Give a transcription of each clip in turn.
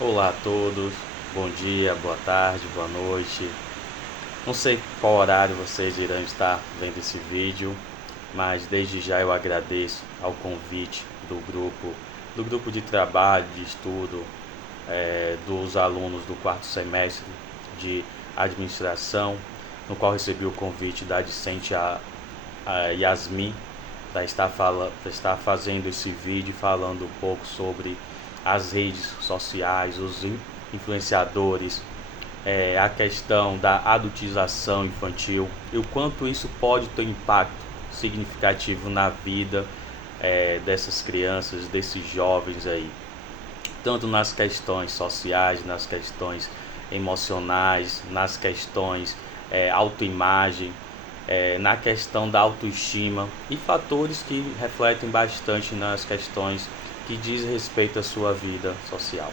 Olá a todos, bom dia, boa tarde, boa noite. Não sei qual horário vocês irão estar vendo esse vídeo, mas desde já eu agradeço ao convite do grupo de trabalho, de estudo, dos alunos do quarto semestre de administração, no qual recebi o convite da discente a Yasmin para estar fazendo esse vídeo falando um pouco sobre as redes sociais, os influenciadores, a questão da adultização infantil e o quanto isso pode ter impacto significativo na vida dessas crianças, desses jovens aí, tanto nas questões sociais, nas questões emocionais, nas questões autoimagem, na questão da autoestima e fatores que refletem bastante nas questões que diz respeito à sua vida social.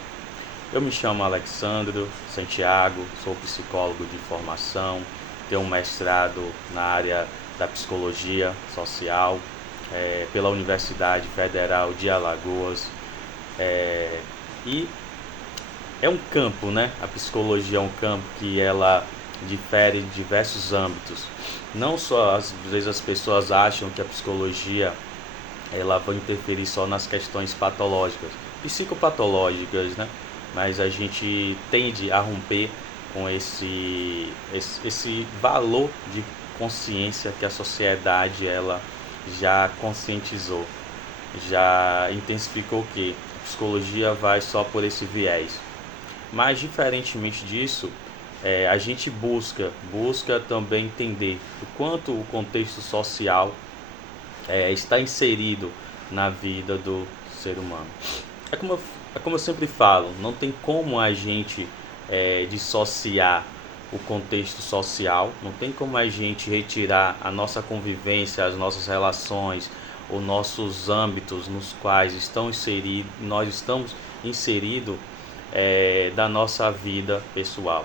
Eu me chamo Alexandro Santiago, sou psicólogo de formação, tenho um mestrado na área da psicologia social pela Universidade Federal de Alagoas. E é um campo, né? A psicologia é um campo que ela difere em diversos âmbitos. Não só, às vezes as pessoas acham que a psicologia ela vai interferir só nas questões patológicas, psicopatológicas, né? Mas a gente tende a romper com esse valor de consciência que a sociedade ela já conscientizou, já intensificou que a psicologia vai só por esse viés. Mas diferentemente disso, a gente busca também entender o quanto o contexto social está inserido na vida do ser humano. É como eu sempre falo, não tem como a gente dissociar o contexto social, não tem como a gente retirar a nossa convivência, as nossas relações, os nossos âmbitos nos quais nós estamos inseridos da nossa vida pessoal.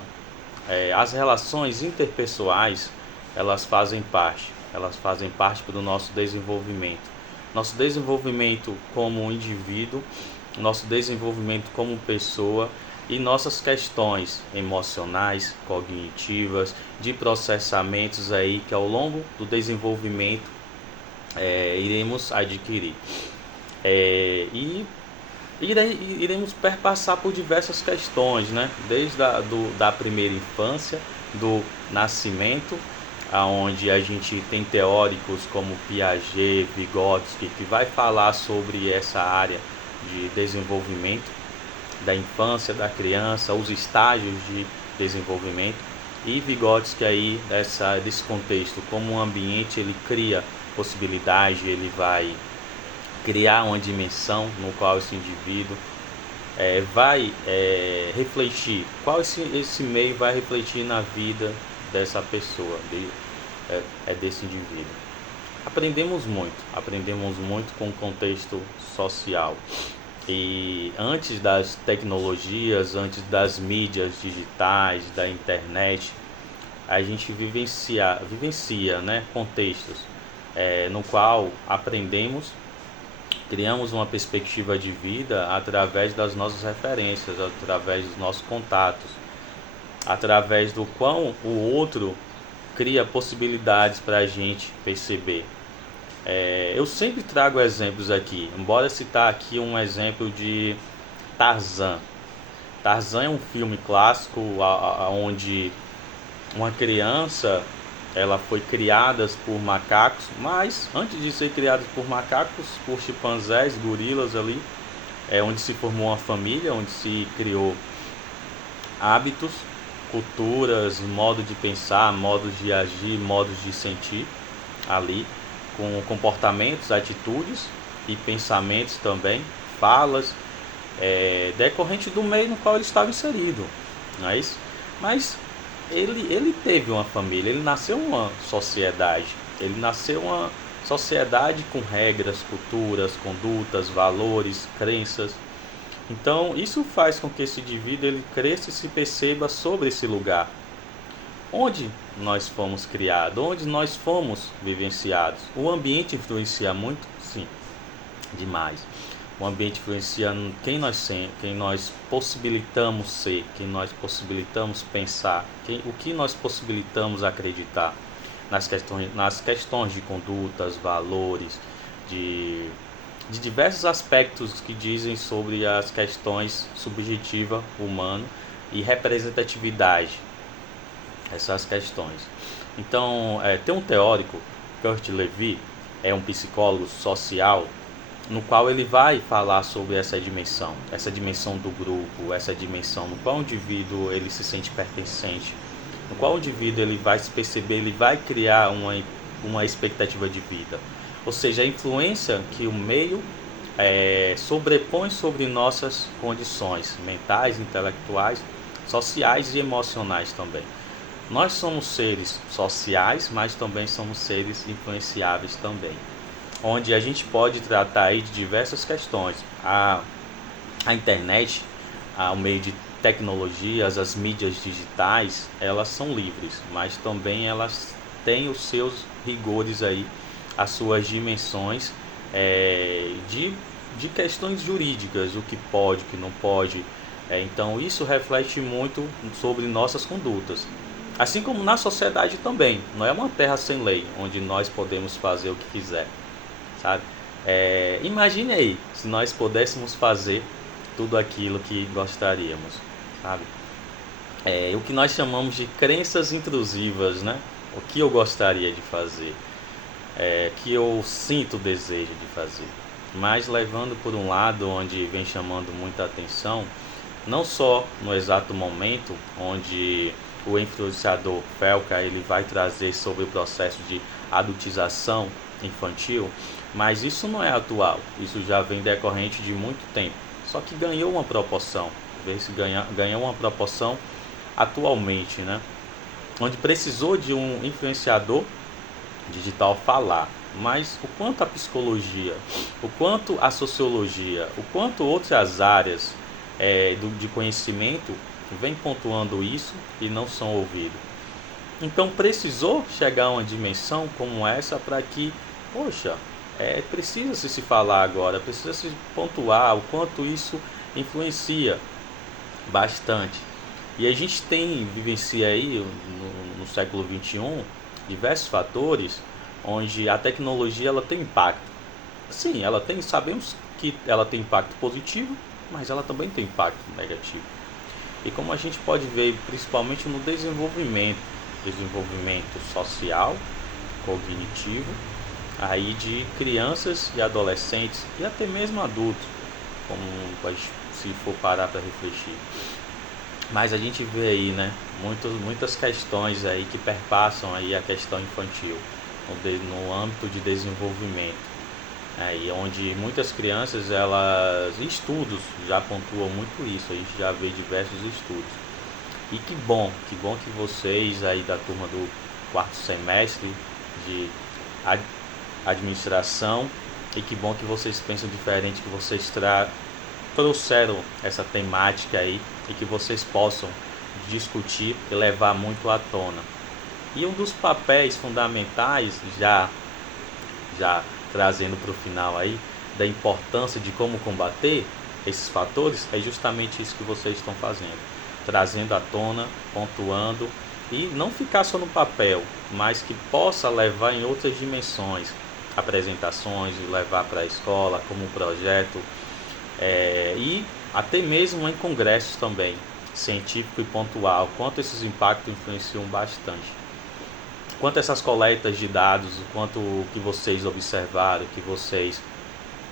As relações interpessoais, elas fazem parte do nosso desenvolvimento como indivíduo, nosso desenvolvimento como pessoa e nossas questões emocionais, cognitivas, de processamentos aí que ao longo do desenvolvimento iremos adquirir. E iremos perpassar por diversas questões, né? Desde da primeira infância, do nascimento, aonde a gente tem teóricos como Piaget, Vygotsky, que vai falar sobre essa área de desenvolvimento da infância, da criança, os estágios de desenvolvimento, e Vygotsky aí desse contexto, como um ambiente ele cria possibilidade, ele vai criar uma dimensão no qual esse indivíduo vai refletir, qual esse meio vai refletir na vida dessa pessoa, desse indivíduo. Aprendemos muito com o contexto social. E antes das tecnologias, antes das mídias digitais, da internet, a gente vivencia, né, contextos no qual aprendemos, criamos uma perspectiva de vida através das nossas referências, através dos nossos contatos, através do quão o outro cria possibilidades para a gente perceber. Eu sempre trago exemplos aqui, embora citar aqui um exemplo de Tarzan. Tarzan é um filme clássico onde uma criança ela foi criada por macacos, mas antes de ser criada por macacos, por chimpanzés, gorilas ali, onde se formou uma família, onde se criou hábitos, culturas, modo de pensar, modos de agir, modos de sentir ali, com comportamentos, atitudes e pensamentos também, falas, decorrente do meio no qual ele estava inserido, não é isso? Mas ele teve uma família, ele nasceu uma sociedade, com regras, culturas, condutas, valores, crenças. Então isso faz com que esse indivíduo ele cresça e se perceba sobre esse lugar. Onde nós fomos criados, onde nós fomos vivenciados. O ambiente influencia muito? Sim, demais. O ambiente influencia quem nós possibilitamos ser, quem nós possibilitamos pensar, o que nós possibilitamos acreditar nas questões de condutas, valores, de, de diversos aspectos que dizem sobre as questões subjetiva, humano e representatividade, essas questões. Então, tem um teórico, Kurt Lewin, é um psicólogo social, no qual ele vai falar sobre essa dimensão do grupo, essa dimensão no qual o indivíduo ele se sente pertencente, no qual o indivíduo ele vai se perceber, ele vai criar uma expectativa de vida. Ou seja, a influência que o meio sobrepõe sobre nossas condições mentais, intelectuais, sociais e emocionais também. Nós somos seres sociais, mas também somos seres influenciáveis também, onde a gente pode tratar aí de diversas questões. A internet, o meio de tecnologias, as mídias digitais, elas são livres, mas também elas têm os seus rigores aí, as suas dimensões de questões jurídicas, o que pode, o que não pode. Então isso reflete muito sobre nossas condutas. Assim como na sociedade também, não é uma terra sem lei, onde nós podemos fazer o que quiser, sabe? Imagine aí, se nós pudéssemos fazer tudo aquilo que gostaríamos, sabe? O que nós chamamos de crenças intrusivas, né? O que eu gostaria de fazer, que eu sinto desejo de fazer. Mas levando por um lado onde vem chamando muita atenção, não só no exato momento onde o influenciador Felca ele vai trazer sobre o processo de adultização infantil, mas isso não é atual, isso já vem decorrente de muito tempo, só que ganhou uma proporção, ganhou uma proporção atualmente, né? Onde precisou de um influenciador digital falar, mas o quanto a psicologia, o quanto a sociologia, o quanto outras áreas de conhecimento vem pontuando isso e não são ouvidos. Então precisou chegar a uma dimensão como essa para que, poxa, precisa se falar agora, precisa se pontuar o quanto isso influencia bastante. E a gente vivencia aí no século XXI diversos fatores onde a tecnologia ela tem impacto. Sim, sabemos que ela tem impacto positivo, mas ela também tem impacto negativo. E como a gente pode ver, principalmente no desenvolvimento social, cognitivo, aí de crianças e adolescentes e até mesmo adultos, como se for parar para refletir. Mas a gente vê aí, né, muitas questões aí que perpassam aí a questão infantil no âmbito de desenvolvimento. E onde muitas crianças, estudos já pontuam muito isso, a gente já vê diversos estudos. E que bom que vocês aí da turma do quarto semestre de administração, e que bom que vocês pensam diferente, que vocês trouxeram essa temática aí e que vocês possam discutir e levar muito à tona. E um dos papéis fundamentais, já trazendo para o final aí, da importância de como combater esses fatores, é justamente isso que vocês estão fazendo, trazendo à tona, pontuando, e não ficar só no papel, mas que possa levar em outras dimensões, apresentações, levar para a escola como projeto, e até mesmo em congressos também, científico e pontual, quanto esses impactos influenciam bastante. Quanto essas coletas de dados, quanto o que vocês observaram, que vocês,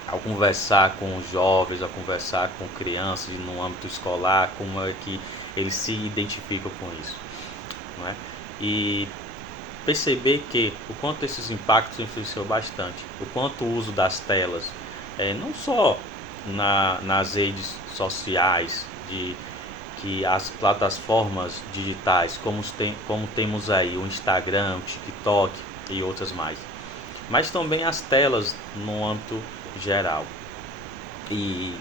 ao conversar com os jovens, ao conversar com crianças no âmbito escolar, como é que eles se identificam com isso, não é? E perceber que o quanto esses impactos influenciam bastante, o quanto o uso das telas, não só nas redes sociais, que as plataformas digitais, como temos aí o Instagram, o TikTok e outras mais, mas também as telas no âmbito geral. E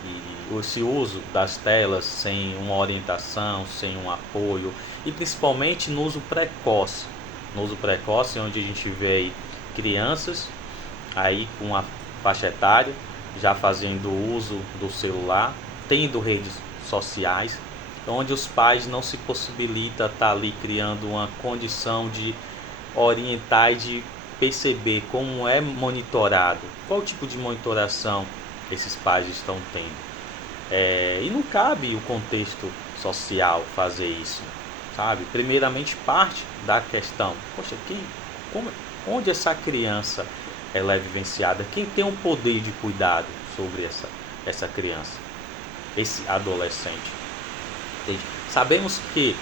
esse uso das telas sem uma orientação, sem um apoio, e principalmente no uso precoce, onde a gente vê aí crianças aí com a faixa etária já fazendo uso do celular, tendo redes sociais, onde os pais não se possibilita estar ali criando uma condição de orientar e de perceber como é monitorado, qual tipo de monitoração esses pais estão tendo. E não cabe o contexto social fazer isso, sabe? Primeiramente parte da questão, poxa, como, onde essa criança ela é vivenciada, quem tem o poder de cuidado sobre essa criança, esse adolescente. Entende? Sabemos que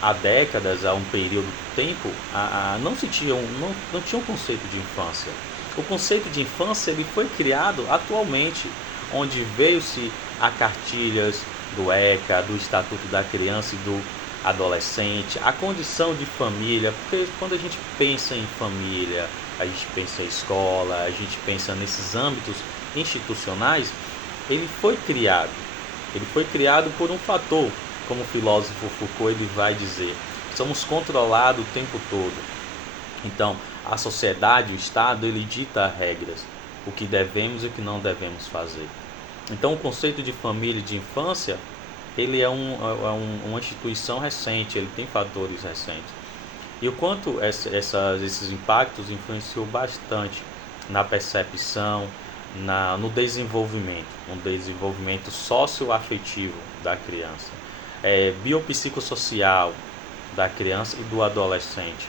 há décadas, há um período de tempo, não tinha um conceito de infância. O conceito de infância ele foi criado atualmente, onde veio-se a cartilhas do ECA, do Estatuto da Criança e do Adolescente, a condição de família, porque quando a gente pensa em família, a gente pensa em escola, a gente pensa nesses âmbitos institucionais, ele foi criado. Ele foi criado por um fator, como o filósofo Foucault ele vai dizer, somos controlados o tempo todo. Então, a sociedade, o Estado, ele dita regras, o que devemos e o que não devemos fazer. Então, o conceito de família e de infância, ele é uma instituição recente, ele tem fatores recentes. E o quanto esses impactos influenciou bastante na percepção, no desenvolvimento, um desenvolvimento socioafetivo da criança, biopsicossocial da criança e do adolescente.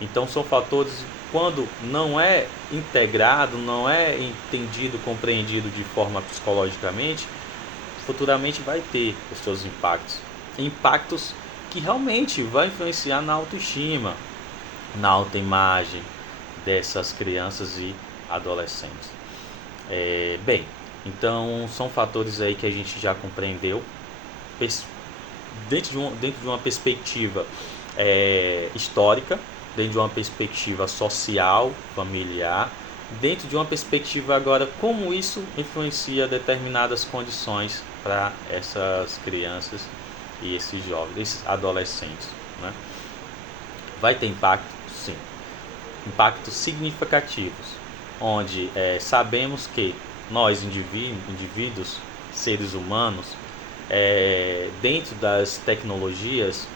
Então são fatores quando não é integrado, não é entendido, compreendido de forma psicologicamente, futuramente vai ter os seus impactos que realmente vai influenciar na autoestima, na autoimagem dessas crianças e adolescentes. Bem, então são fatores aí que a gente já compreendeu dentro de uma perspectiva histórica, dentro de uma perspectiva social, familiar, dentro de uma perspectiva agora como isso influencia determinadas condições para essas crianças e esses jovens, esses adolescentes, né? Vai ter impacto? Sim. Impactos significativos, onde sabemos que nós, indivíduos, seres humanos, dentro das tecnologias,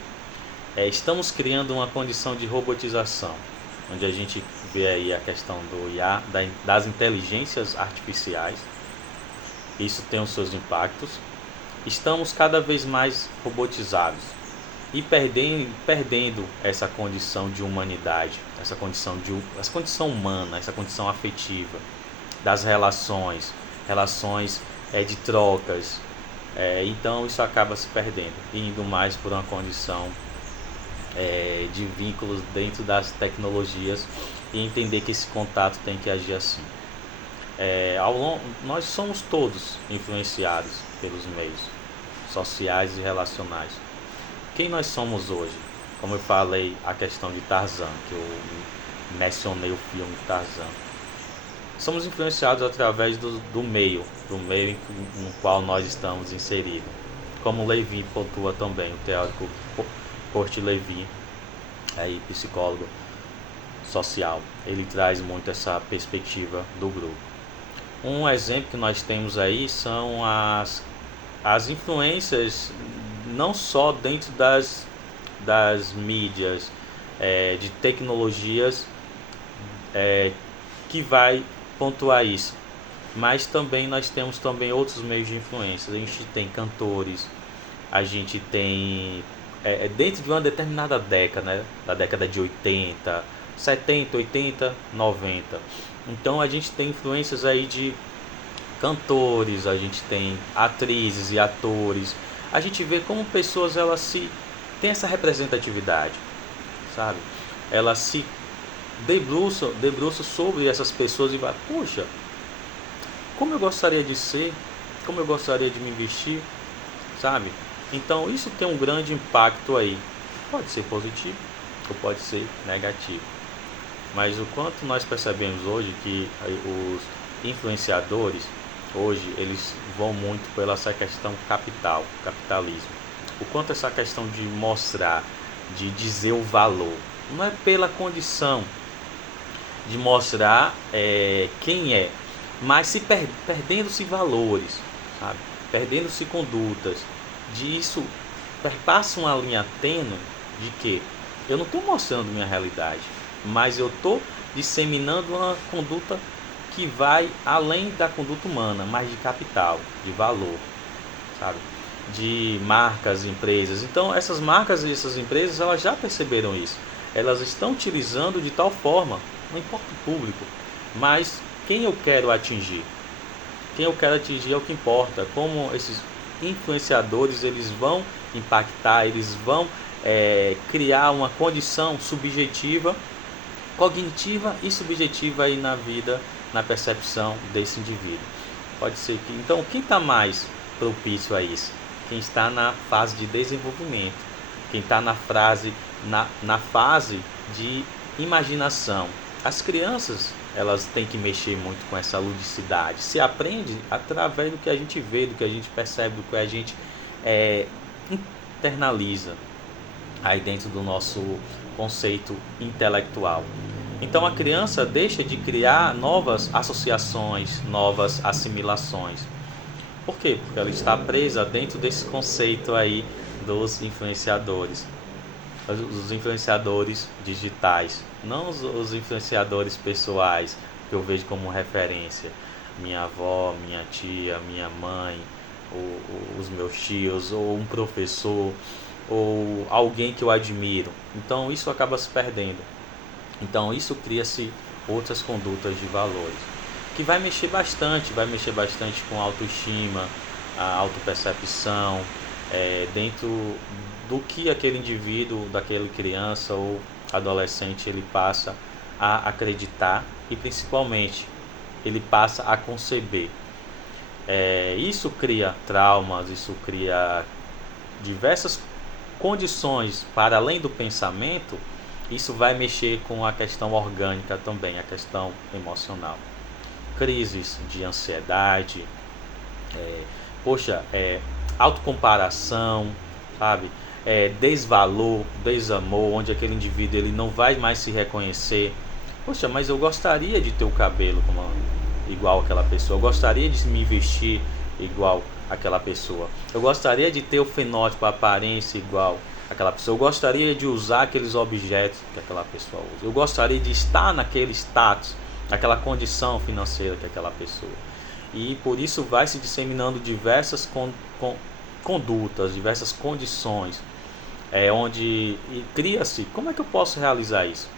estamos criando uma condição de robotização, onde a gente vê aí a questão do IA, das inteligências artificiais. Isso tem os seus impactos. Estamos cada vez mais robotizados e perdendo essa condição de humanidade, essa condição humana, essa condição afetiva, das relações de trocas. Então isso acaba se perdendo, indo mais por uma condição de vínculos dentro das tecnologias e entender que esse contato tem que agir assim. Nós somos todos influenciados pelos meios sociais e relacionais. Quem nós somos hoje? Como eu falei, a questão de Tarzan, que eu mencionei o filme Tarzan. Somos influenciados através do meio no qual nós estamos inseridos. Como Levin pontua também, o teórico Kurt Lewin, psicólogo social, ele traz muito essa perspectiva do grupo. Um exemplo que nós temos aí são as influências, não só dentro das mídias, de tecnologias, que vai pontuar isso, mas também nós temos também outros meios de influência. A gente tem cantores, a gente tem dentro de uma determinada década, né, da década de 80, 70, 80, 90. Então a gente tem influências aí de cantores, a gente tem atrizes e atores. A gente vê como pessoas têm essa representatividade, sabe? Elas se debruçam sobre essas pessoas e vai, puxa, como eu gostaria de ser, como eu gostaria de me vestir, sabe? Então isso tem um grande impacto aí. Pode ser positivo ou pode ser negativo. Mas o quanto nós percebemos hoje que os influenciadores, hoje, eles vão muito pela essa questão capitalismo. O quanto essa questão de mostrar, de dizer o valor, não é pela condição de mostrar quem é, mas perdendo-se valores, sabe? Perdendo-se condutas. Disso perpassa uma linha tênue de que eu não estou mostrando minha realidade, mas eu estou disseminando uma conduta que vai além da conduta humana, mas de capital, de valor, sabe? De marcas, empresas. Então essas marcas e essas empresas, elas já perceberam isso. Elas estão utilizando de tal forma, não importa o público, mas quem eu quero atingir. Quem eu quero atingir é o que importa. Como esses influenciadores, eles vão impactar, eles vão criar uma condição subjetiva, cognitiva e subjetiva aí na vida, na percepção desse indivíduo. Pode ser que, então, quem está mais propício a isso? Quem está na fase de desenvolvimento, quem está na fase de imaginação. As crianças, elas têm que mexer muito com essa ludicidade. Se aprende através do que a gente vê, do que a gente percebe, do que a gente internaliza aí dentro do nosso conceito intelectual. Então a criança deixa de criar novas associações, novas assimilações. Por quê? Porque ela está presa dentro desse conceito aí dos influenciadores. Os influenciadores digitais, não os influenciadores pessoais que eu vejo como referência. Minha avó, minha tia, minha mãe, os meus tios, ou um professor, ou alguém que eu admiro. Então isso acaba se perdendo. Então isso cria-se outras condutas de valores, que vai mexer bastante com a autoestima, a autopercepção, dentro do que aquele indivíduo, daquela criança ou adolescente, ele passa a acreditar e principalmente ele passa a conceber. Isso cria traumas, isso cria diversas condições para além do pensamento. Isso vai mexer com a questão orgânica também, a questão emocional. Crises de ansiedade, autocomparação, sabe? Desvalor, desamor, onde aquele indivíduo ele não vai mais se reconhecer. Poxa, mas eu gostaria de ter o cabelo igual aquela pessoa, eu gostaria de me vestir igual aquela pessoa, eu gostaria de ter o fenótipo, a aparência igual aquela pessoa, eu gostaria de usar aqueles objetos que aquela pessoa usa, eu gostaria de estar naquele status, naquela condição financeira que aquela pessoa. E por isso vai se disseminando diversas condutas, diversas condições, onde cria-se, como é que eu posso realizar isso?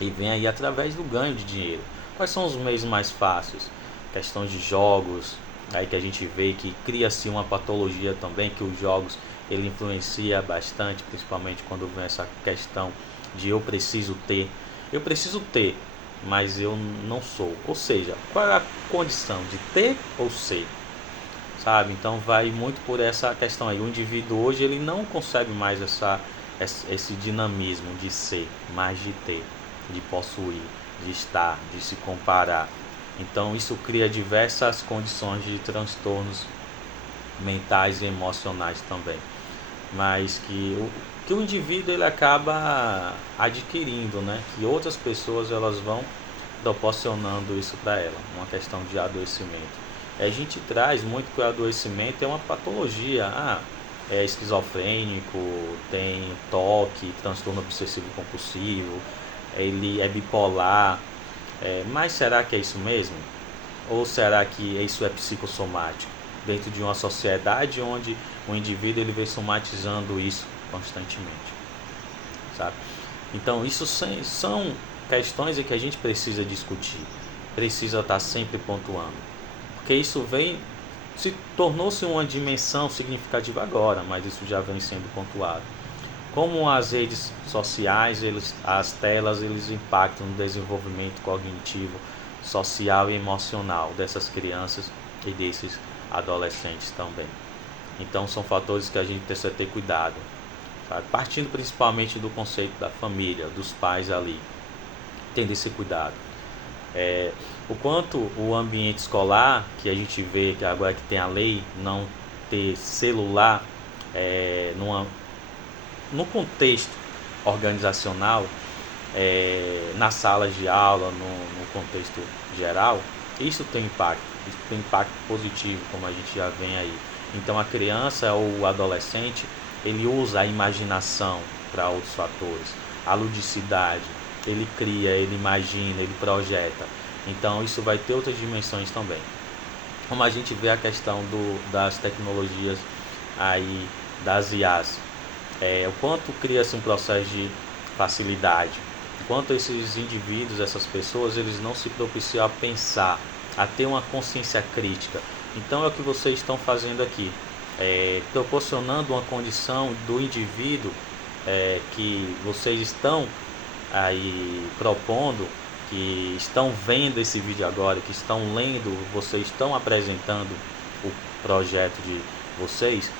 E vem aí através do ganho de dinheiro. Quais são os meios mais fáceis? Questão de jogos, aí que a gente vê que cria-se uma patologia também, que os jogos ele influencia bastante, principalmente quando vem essa questão de eu preciso ter, mas eu não sou. Ou seja, qual é a condição de ter ou ser? Sabe? Então vai muito por essa questão aí. O indivíduo hoje ele não consegue mais esse dinamismo de ser, mais de ter, de possuir, de estar, de se comparar. Então isso cria diversas condições de transtornos mentais e emocionais também, mas que o indivíduo ele acaba adquirindo, né? Que outras pessoas elas vão proporcionando isso para ela, uma questão de adoecimento. A gente traz muito que o adoecimento é uma patologia, é esquizofrênico, tem toque, transtorno obsessivo compulsivo, ele é bipolar, mas será que é isso mesmo? Ou será que isso é psicossomático? Dentro de uma sociedade onde o indivíduo ele vem somatizando isso constantemente, sabe? Então isso são questões em que a gente precisa discutir, precisa estar sempre pontuando, porque isso tornou-se uma dimensão significativa agora, mas isso já vem sendo pontuado. Como as redes sociais, as telas, eles impactam no desenvolvimento cognitivo, social e emocional dessas crianças e desses adolescentes também. Então são fatores que a gente precisa ter cuidado, sabe? Partindo principalmente do conceito da família, dos pais ali, tendo esse cuidado. O quanto o ambiente escolar, que a gente vê que agora que tem a lei, não ter celular no contexto organizacional, nas salas de aula, no contexto geral, isso tem impacto positivo, como a gente já vem aí. Então a criança ou o adolescente, ele usa a imaginação para outros fatores, a ludicidade, ele cria, ele imagina, ele projeta. Então isso vai ter outras dimensões também. Como a gente vê a questão das tecnologias aí, das IAs, o quanto cria-se um processo de facilidade, o quanto esses indivíduos, essas pessoas, eles não se propiciam a pensar, a ter uma consciência crítica. Então é o que vocês estão fazendo aqui, proporcionando uma condição do indivíduo que vocês estão aí propondo, que estão vendo esse vídeo agora, que estão lendo, vocês estão apresentando o projeto de vocês,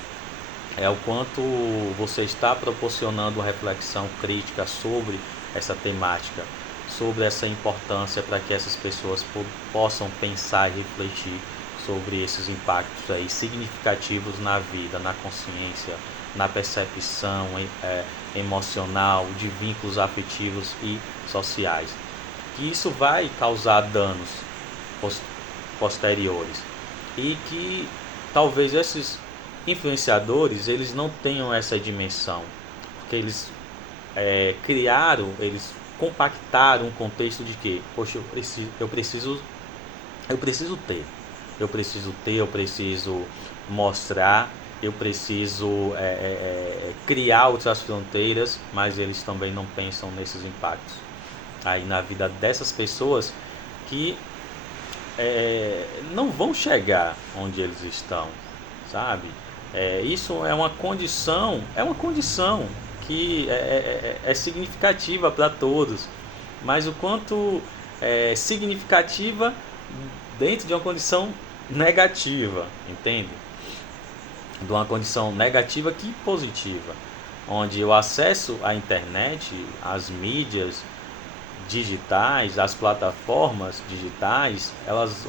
o quanto você está proporcionando uma reflexão crítica sobre essa temática, sobre essa importância para que essas pessoas possam pensar e refletir sobre esses impactos aí significativos na vida, na consciência, na percepção emocional, de vínculos afetivos e sociais. Que isso vai causar danos posteriores e que talvez esses influenciadores eles não tenham essa dimensão, porque eles eles compactaram um contexto de que, poxa, eu preciso ter, eu preciso mostrar, eu preciso criar outras fronteiras, mas eles também não pensam nesses impactos aí na vida dessas pessoas que não vão chegar onde eles estão, sabe? Isso é uma condição que é significativa para todos, mas o quanto é significativa dentro de uma condição negativa, entende? De uma condição negativa que positiva, onde o acesso à internet, às mídias digitais, as plataformas digitais,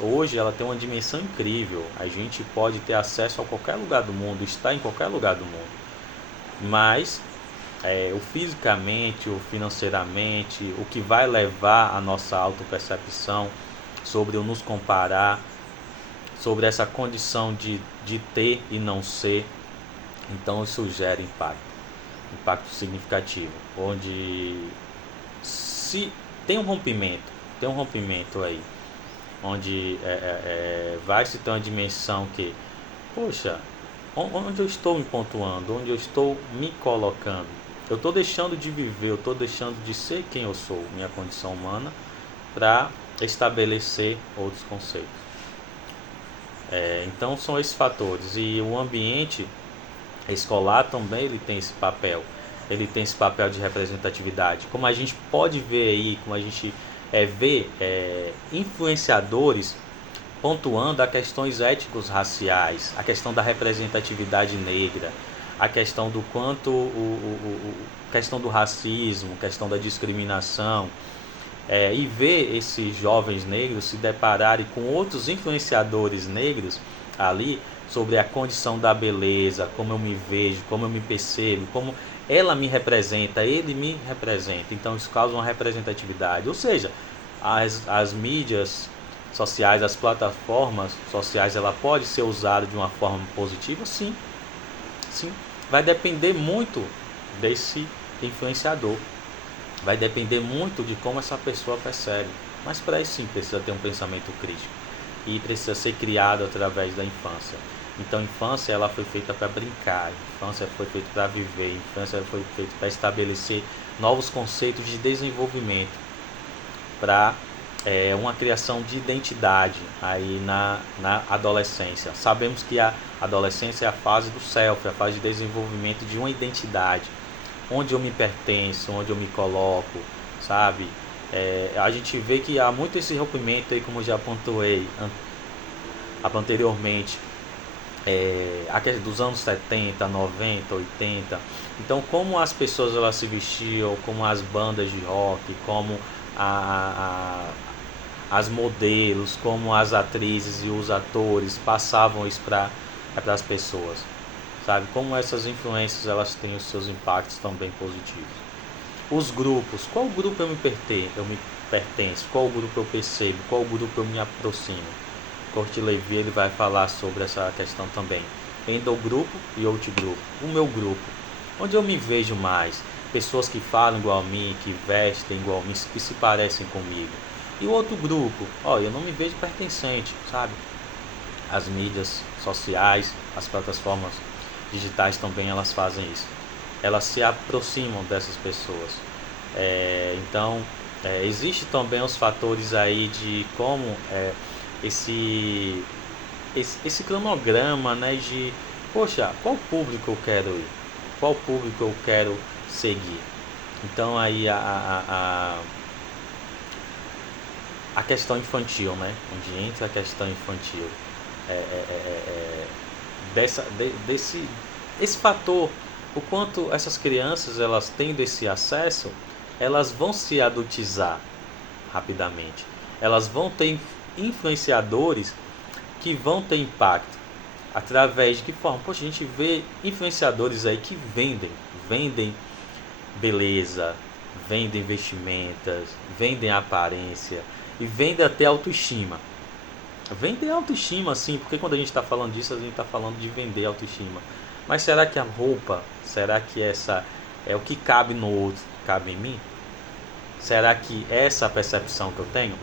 hoje ela tem uma dimensão incrível. A gente pode ter acesso a qualquer lugar do mundo, estar em qualquer lugar do mundo. Mas o fisicamente, o financeiramente, o que vai levar a nossa autopercepção sobre o nos comparar, sobre essa condição de ter e não ser, então isso gera impacto significativo, onde se tem um rompimento aí, onde vai se ter uma dimensão que, poxa, onde eu estou me pontuando, onde eu estou me colocando, eu estou deixando de viver, eu estou deixando de ser quem eu sou, minha condição humana, para estabelecer outros conceitos. Então são esses fatores, e o ambiente escolar também ele tem esse papel de representatividade, como a gente pode ver aí, como a gente vê influenciadores pontuando a questões éticos raciais, a questão da representatividade negra, a questão do quanto questão do racismo, questão da discriminação, e ver esses jovens negros se depararem com outros influenciadores negros ali sobre a condição da beleza, como eu me vejo, como eu me percebo, como ela me representa, ele me representa. Então isso causa uma representatividade, ou seja, as mídias sociais, as plataformas sociais, ela pode ser usada de uma forma positiva? Sim, vai depender muito desse influenciador, vai depender muito de como essa pessoa percebe, mas para isso sim precisa ter um pensamento crítico e precisa ser criado através da infância. Então a infância ela foi feita para brincar, a infância foi feita para viver, a infância foi feita para estabelecer novos conceitos de desenvolvimento, para uma criação de identidade aí na adolescência. Sabemos que a adolescência é a fase do self, a fase de desenvolvimento de uma identidade, onde eu me pertenço, onde eu me coloco, sabe? A gente vê que há muito esse rompimento aí, como eu já pontuei anteriormente, dos anos 70, 90, 80. Então, como as pessoas elas se vestiam, como as bandas de rock, como as modelos, como as atrizes e os atores passavam isso para as pessoas, sabe? Como essas influências elas têm os seus impactos também positivos. Os grupos, qual grupo eu me pertenço, qual grupo eu percebo, qual grupo eu me aproximo. Kurt Lewin ele vai falar sobre essa questão também. Endogrupo e outgrupo. O meu grupo, onde eu me vejo mais, pessoas que falam igual a mim, que vestem igual a mim, que se parecem comigo. E o outro grupo, eu não me vejo pertencente, sabe? As mídias sociais, as plataformas digitais também elas fazem isso. Elas se aproximam dessas pessoas. Então, existe também os fatores aí de como esse cronograma, né, de, poxa, qual público eu quero ir? Qual público eu quero seguir? Então, aí a questão infantil, né, onde entra a questão infantil, esse fator, o quanto essas crianças, elas tendo esse acesso, elas vão se adultizar rapidamente. Elas vão ter influenciadores que vão ter impacto. Através de que forma? Poxa, a gente vê influenciadores aí que vendem beleza, vendem vestimentas, vendem aparência e vendem até autoestima. Vender autoestima, sim, porque quando a gente está falando disso, a gente está falando de vender autoestima. Mas será que a roupa, será que essa é o que cabe no outro, cabe em mim? Será que essa é a percepção que eu tenho?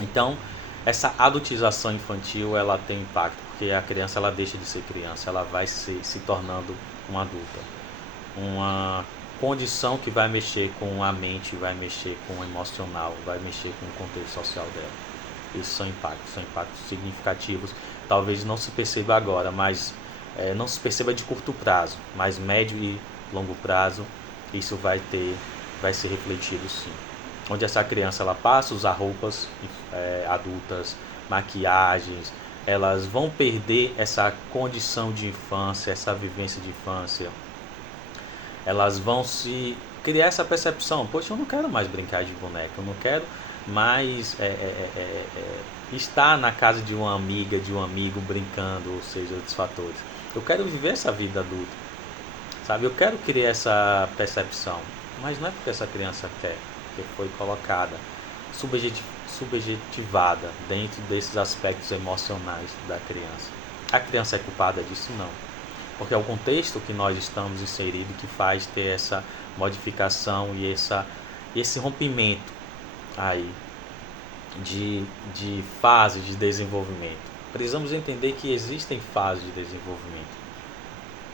Então, essa adultização infantil, ela tem impacto, porque a criança, ela deixa de ser criança, ela vai se tornando uma adulta. Uma condição que vai mexer com a mente, vai mexer com o emocional, vai mexer com o contexto social dela. Esses são impactos significativos. Talvez não se perceba agora, mas não se perceba de curto prazo, mas médio e longo prazo, isso vai ser refletido sim. Onde essa criança ela passa a usar roupas adultas, maquiagens, elas vão perder essa condição de infância, essa vivência de infância. Elas vão se criar essa percepção, poxa, eu não quero mais brincar de boneca, eu não quero mais estar na casa de uma amiga, de um amigo brincando, ou seja, outros fatores. Eu quero viver essa vida adulta, sabe? Eu quero criar essa percepção, mas não é porque essa criança quer, porque foi colocada, subjetivada dentro desses aspectos emocionais da criança. A criança é culpada disso? Não. Porque é o contexto que nós estamos inseridos que faz ter essa modificação e esse rompimento aí de fase de desenvolvimento. Precisamos entender que existem fases de desenvolvimento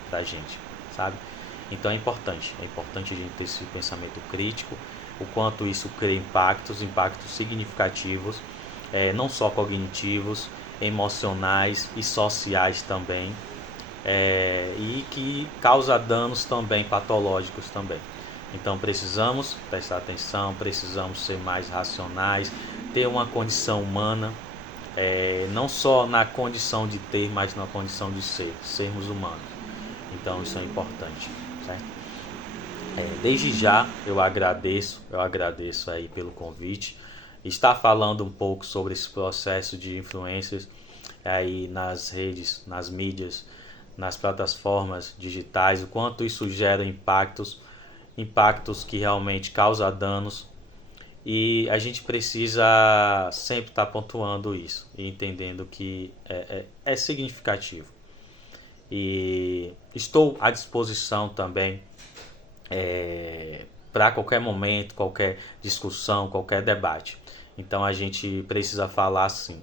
pra gente, sabe? Então é importante a gente ter esse pensamento crítico, o quanto isso cria impactos significativos, não só cognitivos, emocionais e sociais também, e que causa danos também patológicos também. Então precisamos prestar atenção, precisamos ser mais racionais, ter uma condição humana, não só na condição de ter, mas na condição de sermos humanos. Então isso é importante, certo? Desde já eu agradeço aí pelo convite, estar falando um pouco sobre esse processo de influências aí nas redes, nas mídias, nas plataformas digitais, o quanto isso gera impactos que realmente causam danos, e a gente precisa sempre estar pontuando isso e entendendo que é significativo. E estou à disposição também para qualquer momento, qualquer discussão, qualquer debate. Então a gente precisa falar sim.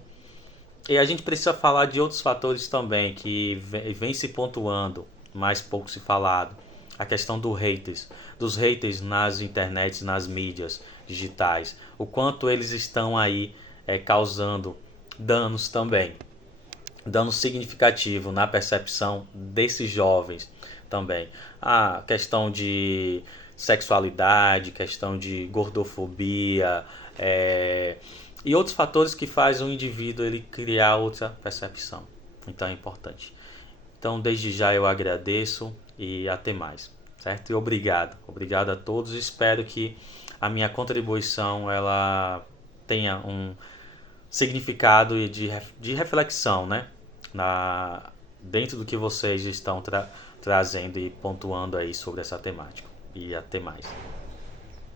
E a gente precisa falar de outros fatores também que vem se pontuando, mas pouco se falado. A questão dos haters nas internets, nas mídias digitais. O quanto eles estão aí causando danos também. Dano significativo na percepção desses jovens também. A questão de sexualidade, questão de gordofobia, e outros fatores que fazem o indivíduo ele criar outra percepção. Então é importante. Então desde já eu agradeço e até mais, certo? E obrigado a todos. Espero que a minha contribuição ela tenha um significado de reflexão, né? Dentro do que vocês estão trazendo e pontuando aí sobre essa temática. E até mais.